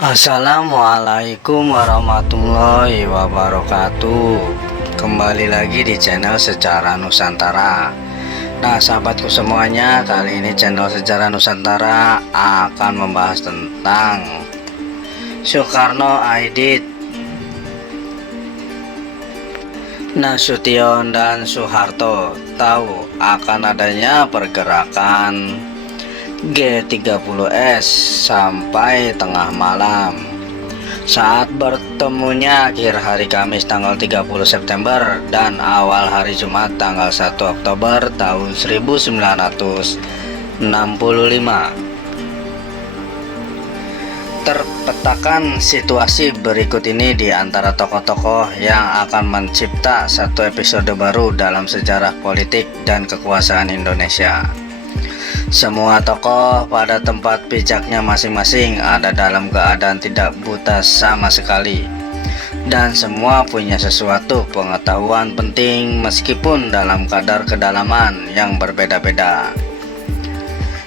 Assalamualaikum warahmatullahi wabarakatuh. Kembali lagi di channel Sejarah Nusantara. Nah sahabatku semuanya, kali ini channel Sejarah Nusantara akan membahas tentang Soekarno, Aidit, Nasution, dan Soeharto. Tahu akan adanya pergerakan G30S sampai tengah malam saat bertemunya akhir hari Kamis tanggal 30 September dan awal hari Jumat tanggal 1 Oktober tahun 1965. Terpetakan situasi berikut ini di antara tokoh-tokoh yang akan mencipta satu episode baru dalam sejarah politik dan kekuasaan Indonesia. Semua tokoh pada tempat pijaknya masing-masing ada dalam keadaan tidak buta sama sekali, dan semua punya sesuatu pengetahuan penting meskipun dalam kadar kedalaman yang berbeda-beda.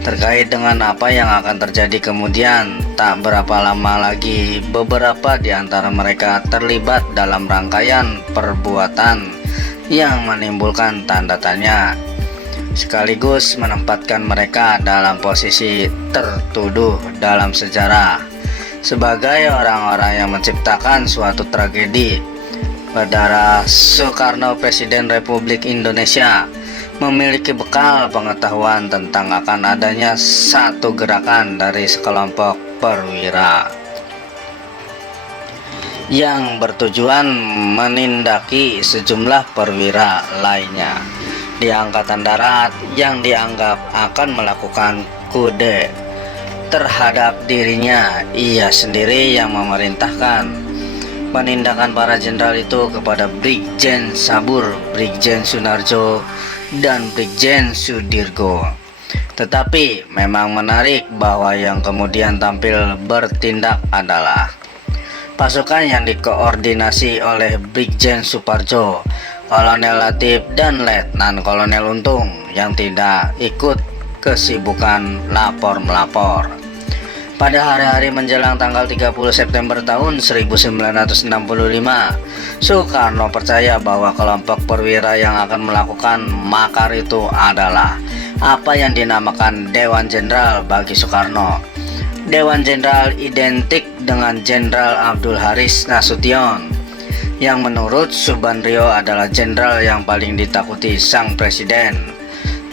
Terkait dengan apa yang akan terjadi kemudian, tak berapa lama lagi beberapa di antara mereka terlibat dalam rangkaian perbuatan yang menimbulkan tanda tanya, sekaligus menempatkan mereka dalam posisi tertuduh dalam sejarah sebagai orang-orang yang menciptakan suatu tragedi. Saudara Soekarno, Presiden Republik Indonesia, memiliki bekal pengetahuan tentang akan adanya satu gerakan dari sekelompok perwira yang bertujuan menindaki sejumlah perwira lainnya di Angkatan Darat yang dianggap akan melakukan kude terhadap dirinya. Ia sendiri yang memerintahkan penindakan para jenderal itu kepada Brigjen Sabur, Brigjen Sunarjo, dan Brigjen Sudirgo. Tetapi memang menarik bahwa yang kemudian tampil bertindak adalah pasukan yang dikoordinasi oleh Brigjen Suparjo, Kolonel Latif, dan Letnan Kolonel Untung yang tidak ikut kesibukan lapor-melapor. Pada hari-hari menjelang tanggal 30 September tahun 1965, Soekarno percaya bahwa kelompok perwira yang akan melakukan makar itu adalah apa yang dinamakan Dewan Jenderal bagi Soekarno. Dewan Jenderal identik dengan Jenderal Abdul Haris Nasution, yang menurut Subandrio adalah jenderal yang paling ditakuti sang presiden.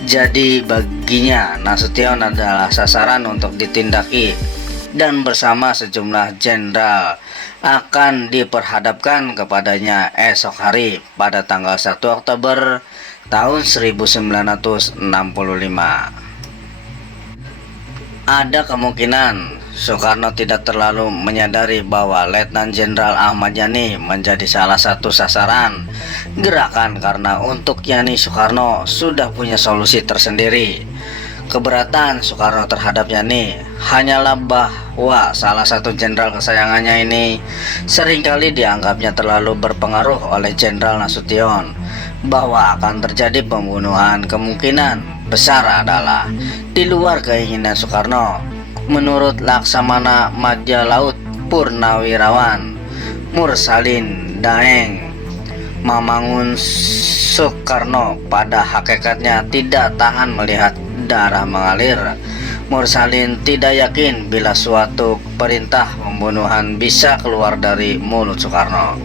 Jadi baginya Nasution adalah sasaran untuk ditindaki, dan bersama sejumlah jenderal akan diperhadapkan kepadanya esok hari pada tanggal 1 Oktober tahun 1965. Ada kemungkinan Soekarno tidak terlalu menyadari bahwa Letnan Jenderal Ahmad Yani menjadi salah satu sasaran gerakan, karena untuk Yani Soekarno sudah punya solusi tersendiri. Keberatan Soekarno terhadap Yani hanyalah bahwa salah satu jenderal kesayangannya ini seringkali dianggapnya terlalu berpengaruh oleh Jenderal Nasution, bahwa akan terjadi pembunuhan kemungkinan besar adalah di luar keinginan Soekarno. Menurut Laksamana Madya Laut Purnawirawan Mursalin Daeng Mamangun, Soekarno pada hakikatnya tidak tahan melihat darah mengalir. Mursalin tidak yakin bila suatu perintah pembunuhan bisa keluar dari mulut Soekarno.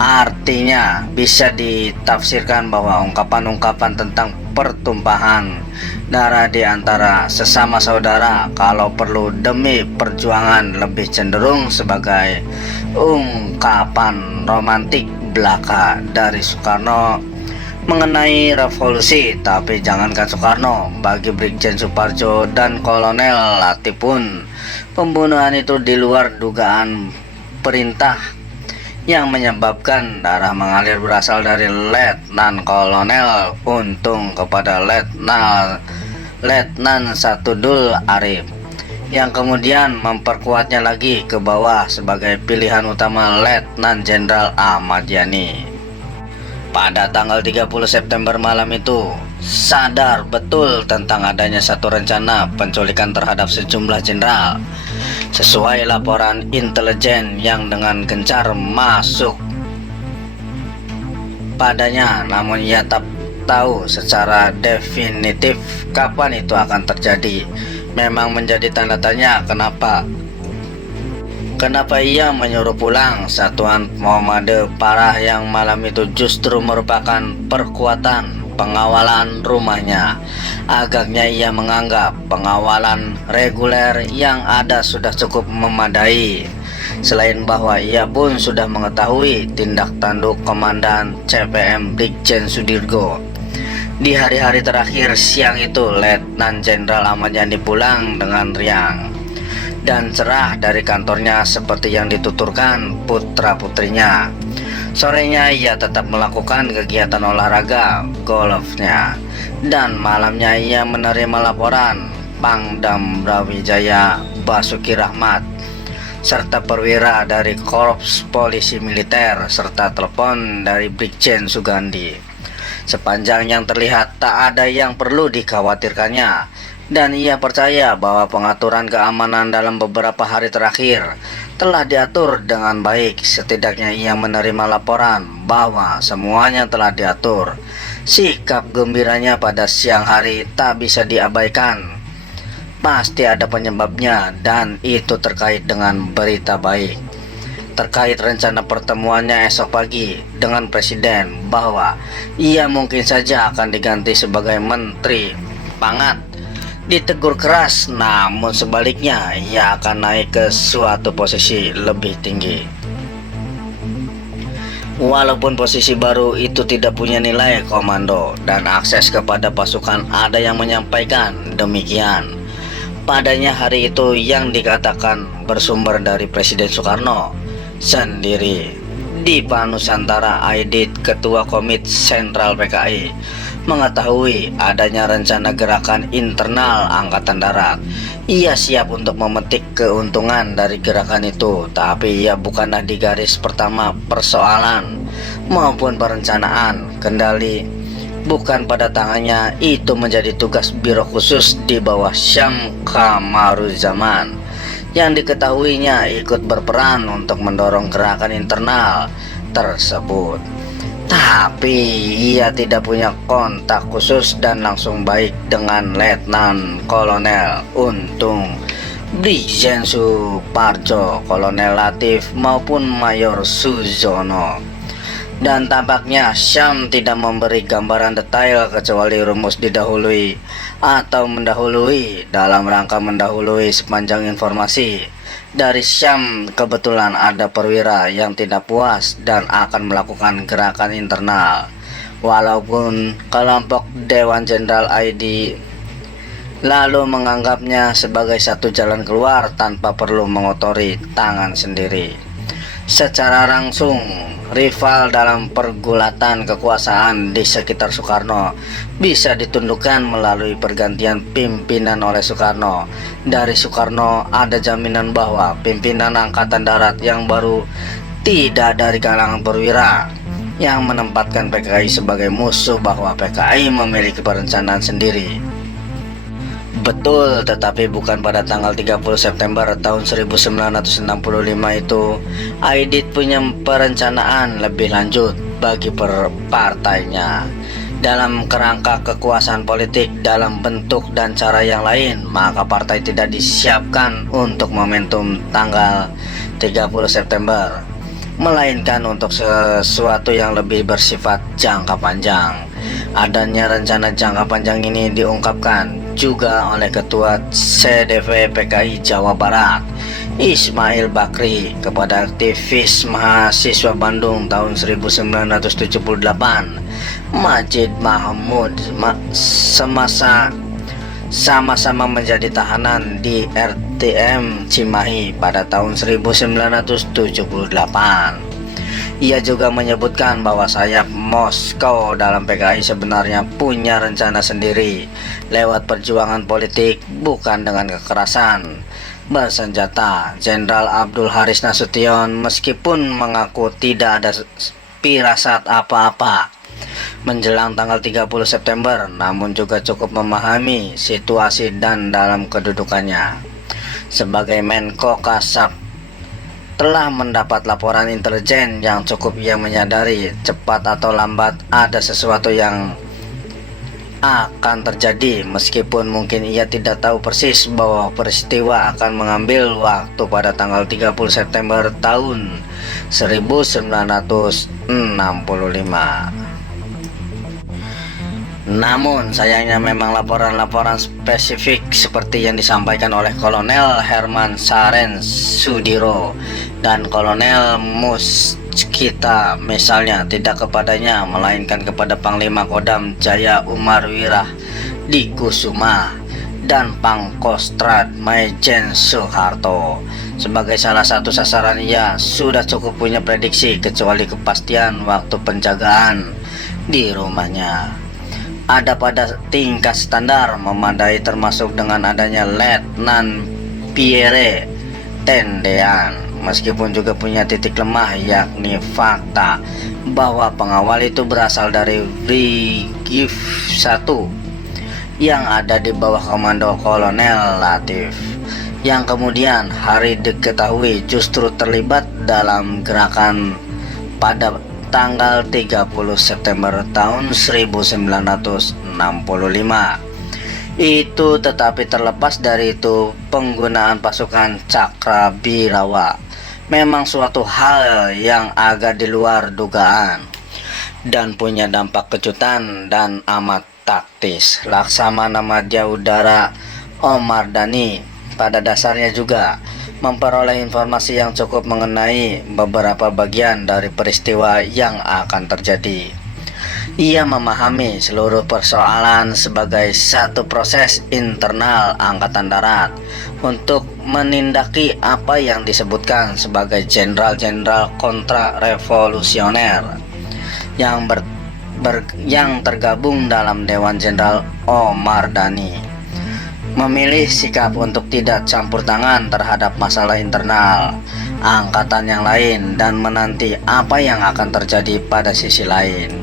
Artinya bisa ditafsirkan bahwa ungkapan-ungkapan tentang pertumpahan darah di antara sesama saudara, kalau perlu demi perjuangan, lebih cenderung sebagai ungkapan romantik belaka dari Soekarno mengenai revolusi. Tapi jangankan Soekarno, bagi Brigjen Suparjo dan Kolonel Latif pun pembunuhan itu di luar dugaan perintah yang menyebabkan darah mengalir berasal dari Letnan Kolonel Untung kepada Letnan Satudul Arif, yang kemudian memperkuatnya lagi ke bawah sebagai pilihan utama Letnan Jenderal Ahmad Yani. pada tanggal 30 September malam itu sadar betul tentang adanya satu rencana penculikan terhadap sejumlah jenderal. Sesuai laporan intelijen yang dengan gencar masuk padanya, namun ia tak tahu secara definitif kapan itu akan terjadi. Memang menjadi tanda tanya Kenapa ia menyuruh pulang satuan Muhammad Parah yang malam itu justru merupakan perkuatan pengawalan rumahnya. Agaknya ia menganggap pengawalan reguler yang ada sudah cukup memadai. Selain bahwa ia pun sudah mengetahui tindak tanduk Komandan CPM Brigjen Sudirgo. Di hari-hari terakhir siang itu, Letnan Jenderal Ahmad Yani pulang dengan riang dan cerah dari kantornya seperti yang dituturkan putra-putrinya. Sorenya ia tetap melakukan kegiatan olahraga golfnya, dan malamnya ia menerima laporan Pangdam Brawijaya Basuki Rahmat serta perwira dari Korps Polisi Militer serta telepon dari Brigjen Sugandi. Sepanjang yang terlihat tak ada yang perlu dikhawatirkannya, dan ia percaya bahwa pengaturan keamanan dalam beberapa hari terakhir telah diatur dengan baik. Setidaknya ia menerima laporan bahwa semuanya telah diatur. Sikap gembiranya pada siang hari tak bisa diabaikan. Pasti ada penyebabnya, dan itu terkait dengan berita baik terkait rencana pertemuannya esok pagi dengan Presiden, bahwa ia mungkin saja akan diganti sebagai Menteri Pangan. Ditegur keras, namun sebaliknya ia akan naik ke suatu posisi lebih tinggi. Walaupun posisi baru itu tidak punya nilai komando dan akses kepada pasukan, ada yang menyampaikan demikian padanya hari itu, yang dikatakan bersumber dari Presiden Soekarno sendiri. Dipa Nusantara Aidit, Ketua Komite Sentral PKI, mengetahui adanya rencana gerakan internal Angkatan Darat. Ia siap untuk memetik keuntungan dari gerakan itu, tapi ia bukanlah di garis pertama persoalan maupun perencanaan. Kendali bukan pada tangannya, itu menjadi tugas biro khusus di bawah Syam Kamaruzaman, yang diketahuinya ikut berperan untuk mendorong gerakan internal tersebut. Tapi ia tidak punya kontak khusus dan langsung baik dengan Letnan Kolonel Untung, Brigjen Suparjo, Kolonel Latif maupun Mayor Sujono. Dan tampaknya Syam tidak memberi gambaran detail kecuali rumus didahului atau mendahului. Dalam rangka mendahului sepanjang informasi dari Syam, kebetulan ada perwira yang tidak puas dan akan melakukan gerakan internal. Walaupun kelompok Dewan Jenderal ID lalu menganggapnya sebagai satu jalan keluar tanpa perlu mengotori tangan sendiri. Secara langsung, rival dalam pergulatan kekuasaan di sekitar Soekarno bisa ditundukkan melalui pergantian pimpinan oleh Soekarno. Dari Soekarno ada jaminan bahwa pimpinan Angkatan Darat yang baru tidak dari kalangan perwira yang menempatkan PKI sebagai musuh, bahwa PKI memiliki perencanaan sendiri. Betul, tetapi bukan pada tanggal 30 September tahun 1965 itu Aidit punya perencanaan lebih lanjut bagi partainya dalam kerangka kekuasaan politik dalam bentuk dan cara yang lain. Maka partai tidak disiapkan untuk momentum tanggal 30 September, melainkan untuk sesuatu yang lebih bersifat jangka panjang. Adanya rencana jangka panjang ini diungkapkan juga oleh Ketua CDV PKI Jawa Barat Ismail Bakri kepada aktivis mahasiswa Bandung tahun 1978 Majid Mahmud, semasa sama-sama menjadi tahanan di RTM Cimahi pada tahun 1978. Ia juga menyebutkan bahwa sayap Moskow dalam PKI sebenarnya punya rencana sendiri lewat perjuangan politik, bukan dengan kekerasan bersenjata. Jenderal Abdul Haris Nasution meskipun mengaku tidak ada firasat apa-apa menjelang tanggal 30 September, namun juga cukup memahami situasi dan dalam kedudukannya. Sebagai Menko Kasab telah mendapat laporan intelijen yang cukup, ia menyadari cepat atau lambat ada sesuatu yang akan terjadi, meskipun mungkin ia tidak tahu persis bahwa peristiwa akan mengambil waktu pada tanggal 30 September tahun 1965. Namun sayangnya memang laporan-laporan spesifik seperti yang disampaikan oleh Kolonel Herman Saren Sudiro dan Kolonel Muskita misalnya tidak kepadanya, melainkan kepada Panglima Kodam Jaya Umar Wirah di Kusuma dan Pangkostrat Maijen Soeharto. Sebagai salah satu sasaran, ia sudah cukup punya prediksi, kecuali kepastian waktu penjagaan di rumahnya ada pada tingkat standar memadai, termasuk dengan adanya Letnan Pierre Tendean, meskipun juga punya titik lemah, yakni fakta bahwa pengawal itu berasal dari Brigif 1 yang ada di bawah komando Kolonel Latif, yang kemudian hari diketahui justru terlibat dalam gerakan pada tanggal 30 September tahun 1965 itu. Tetapi terlepas dari itu, penggunaan pasukan Cakrabirawa memang suatu hal yang agak di luar dugaan dan punya dampak kejutan dan amat taktis. Laksamana Madya Udara Omar Dhani pada dasarnya juga memperoleh informasi yang cukup mengenai beberapa bagian dari peristiwa yang akan terjadi. Ia memahami seluruh persoalan sebagai satu proses internal Angkatan Darat untuk menindaki apa yang disebutkan sebagai jenderal-jenderal kontra-revolusioner yang tergabung dalam Dewan Jenderal Omar Dhani. Memilih sikap untuk tidak campur tangan terhadap masalah internal angkatan yang lain dan menanti apa yang akan terjadi pada sisi lain.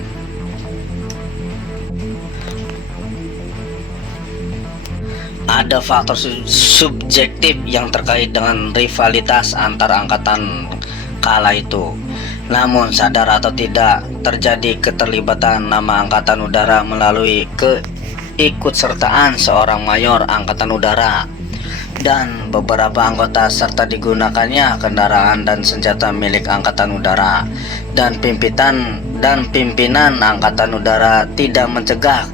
Ada faktor subjektif yang terkait dengan rivalitas antar angkatan kala itu. Namun sadar atau tidak, terjadi keterlibatan nama Angkatan Udara melalui keikutsertaan seorang mayor Angkatan Udara dan beberapa anggota, serta digunakannya kendaraan dan senjata milik Angkatan Udara, dan pimpinan Angkatan Udara tidak mencegah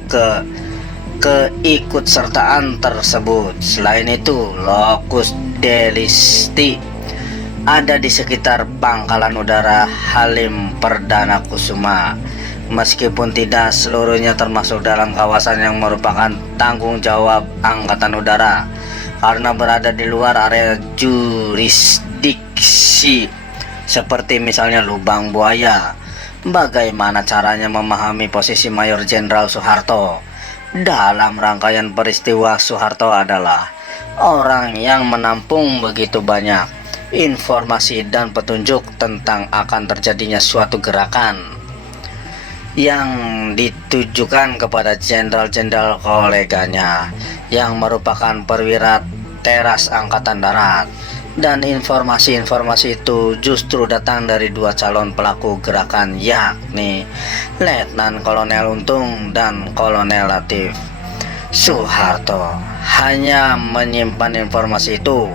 keikutsertaan tersebut. Selain itu, lokus delicti ada di sekitar Pangkalan Udara Halim Perdana Kusuma, meskipun tidak seluruhnya termasuk dalam kawasan yang merupakan tanggung jawab Angkatan Udara karena berada di luar area jurisdiksi, seperti misalnya Lubang Buaya. Bagaimana caranya memahami posisi Mayor Jenderal Soeharto dalam rangkaian peristiwa? Soeharto adalah orang yang menampung begitu banyak informasi dan petunjuk tentang akan terjadinya suatu gerakan yang ditujukan kepada jenderal-jenderal koleganya yang merupakan perwira teras Angkatan Darat, dan informasi-informasi itu justru datang dari dua calon pelaku gerakan, yakni Letnan Kolonel Untung dan Kolonel Latif. Soeharto hanya menyimpan informasi itu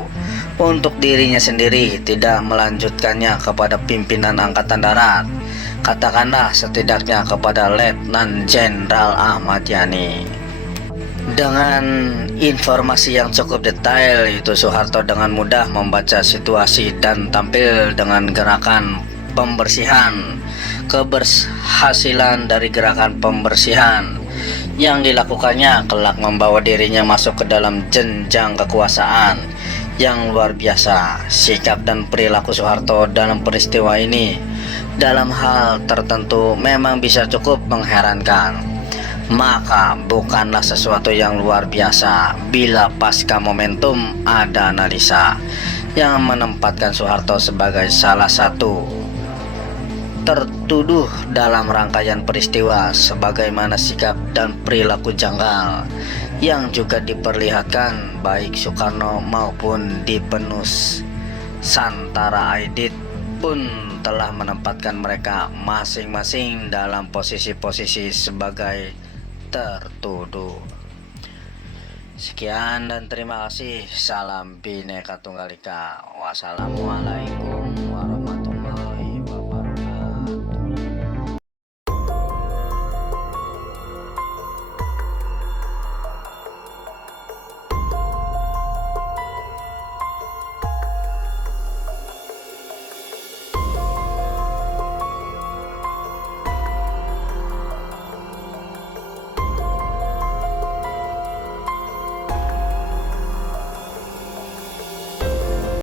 untuk dirinya sendiri, tidak melanjutkannya kepada pimpinan Angkatan Darat, katakanlah setidaknya kepada Letnan Jenderal Ahmad Yani. Dengan informasi yang cukup detail itu, Soeharto dengan mudah membaca situasi dan tampil dengan gerakan pembersihan. Keberhasilan dari gerakan pembersihan yang dilakukannya kelak membawa dirinya masuk ke dalam jenjang kekuasaan yang luar biasa. Sikap dan perilaku Soeharto dalam peristiwa ini dalam hal tertentu memang bisa cukup mengherankan, maka bukanlah sesuatu yang luar biasa bila pasca momentum ada analisa yang menempatkan Soeharto sebagai salah satu tertuduh dalam rangkaian peristiwa sebagaimana sikap dan perilaku janggal yang juga diperlihatkan baik Soekarno maupun Dipenus. Santara Aidit pun telah menempatkan mereka masing-masing dalam posisi-posisi sebagai tertuduh. Sekian dan terima kasih. Salam Bhinneka Tunggal Ika. Wassalamualaikum.